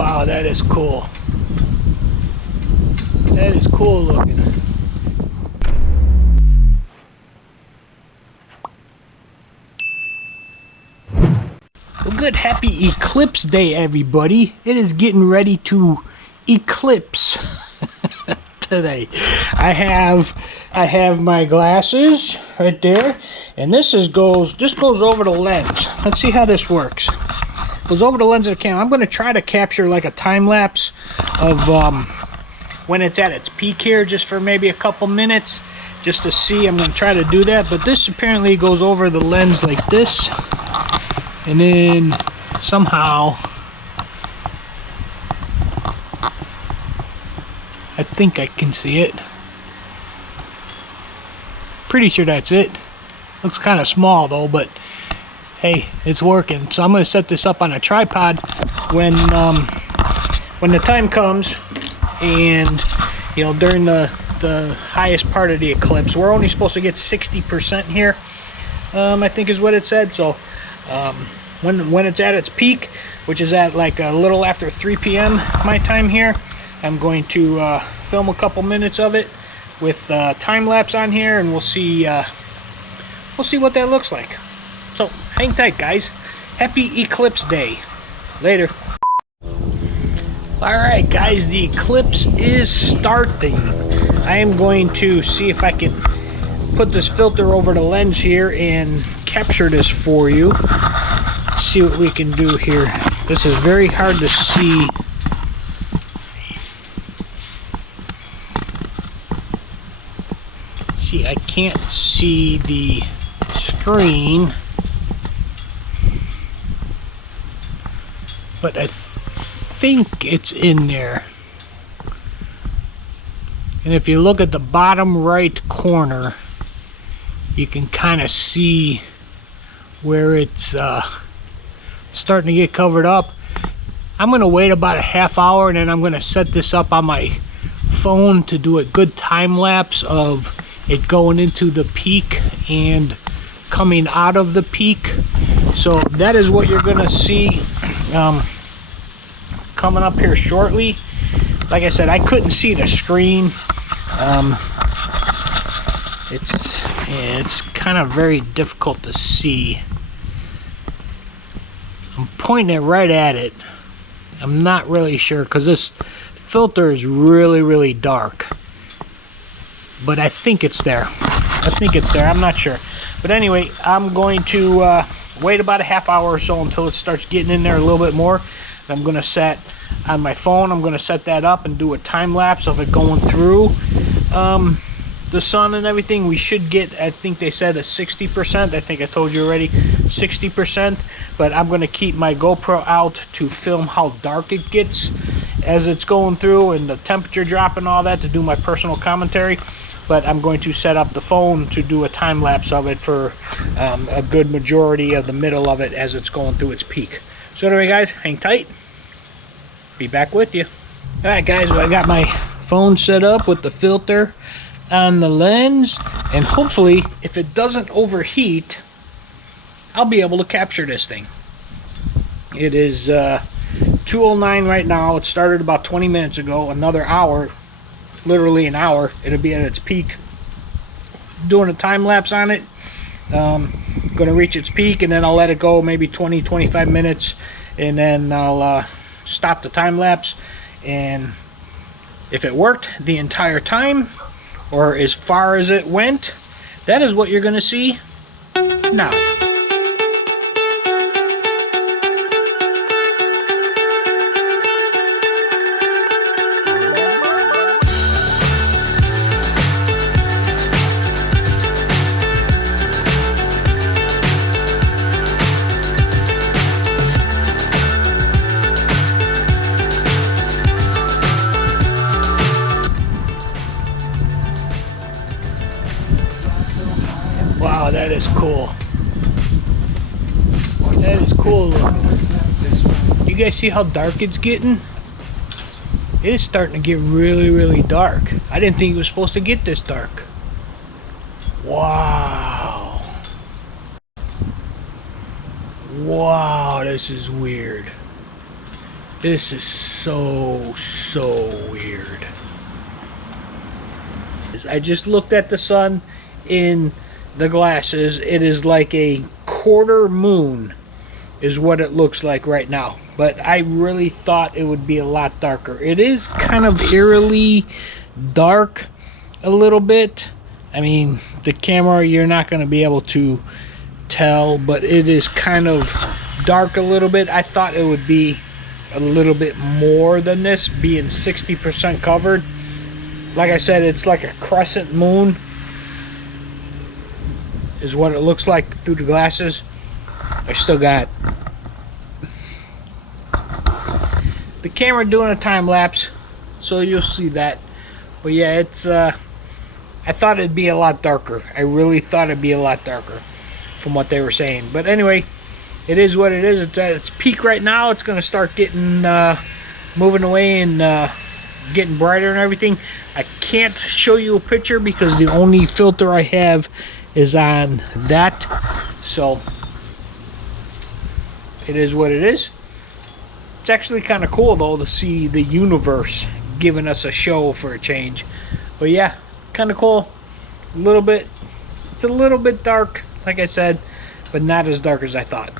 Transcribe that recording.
Wow, that is cool. That is cool looking. Well, good happy eclipse day, everybody. It is getting ready to eclipse today. I have my glasses right there, and this goes over the lens. Let's see how this works. Goes over the lens of the camera. I'm going to try to capture like a time lapse of when it's at its peak here, just for maybe a couple minutes, just to see. I'm going to try to do that, but this apparently goes over the lens like this, and then somehow I think I can see it. Pretty sure that's it. Looks kind of small though, but hey, it's working. So I'm going to set this up on a tripod when the time comes, and you know, during the highest part of the eclipse. We're only supposed to get 60% here, I think is what it said. So when it's at its peak, which is at like a little after 3 p.m. my time here, I'm going to film a couple minutes of it with time lapse on here, and we'll see what that looks like. So hang tight, guys. Happy eclipse day. Later. Alright guys, the eclipse is starting. I am going to see if I can put this filter over the lens here and capture this for you. Let's see what we can do here. This is very hard to see. See, I can't see the screen, but I think it's in there. And if you look at the bottom right corner, you can kind of see where it's starting to get covered up. I'm going to wait about a half hour, and then I'm going to set this up on my phone to do a good time lapse of it going into the peak and coming out of the peak. So that is what you're going to see coming up here shortly. Like I said, I couldn't see the screen. It's kind of very difficult to see. I'm pointing it right at it. I'm not really sure because this filter is really dark, but I think it's there. I'm not sure, but anyway, I'm going to wait about a half hour or so until it starts getting in there a little bit more. I'm going to set on my phone, I'm going to set that up and do a time lapse of it going through the sun and everything. We should get, I think they said, a 60%. I think I told you already, 60%. But I'm going to keep my GoPro out to film how dark it gets as it's going through, and the temperature drop and all that, to do my personal commentary. But I'm going to set up the phone to do a time lapse of it for a good majority of the middle of it as it's going through its peak. So anyway guys, hang tight. Be back with you. Alright guys, well, I got my phone set up with the filter on the lens, and hopefully if it doesn't overheat, I'll be able to capture this thing. It is 2:09 right now. It started about 20 minutes ago. Another hour, literally an hour, it'll be at its peak. Doing a time lapse on it. Gonna reach its peak, and then I'll let it go maybe 20-25 minutes, and then I'll stop the time lapse. And if it worked the entire time, or as far as it went, that is what you're gonna see now. Wow, that is cool. That is cool looking. You guys see how dark it's getting? It is starting to get really dark. I didn't think it was supposed to get this dark. Wow. Wow, this is weird. This is so weird. I just looked at the sun in the glasses. It is like a quarter moon is what it looks like right now. But I really thought it would be a lot darker. It is kind of eerily dark a little bit. I mean, the camera, you're not going to be able to tell, but it is kind of dark a little bit. I thought it would be a little bit more than this, being 60% covered. Like I said, it's like a crescent moon is what it looks like through the glasses. I still got the camera doing a time lapse, so you'll see that. But yeah, it's I thought it'd be a lot darker. I really thought it'd be a lot darker from what they were saying. But anyway, it is what it is. It's at its peak right now. It's going to start getting moving away and getting brighter and everything. I can't show you a picture because the only filter I have is on that. So it is what it is. It's actually kind of cool though to see the universe giving us a show for a change. But yeah, kind of cool. A little bit, it's a little bit dark, like I said, but not as dark as I thought.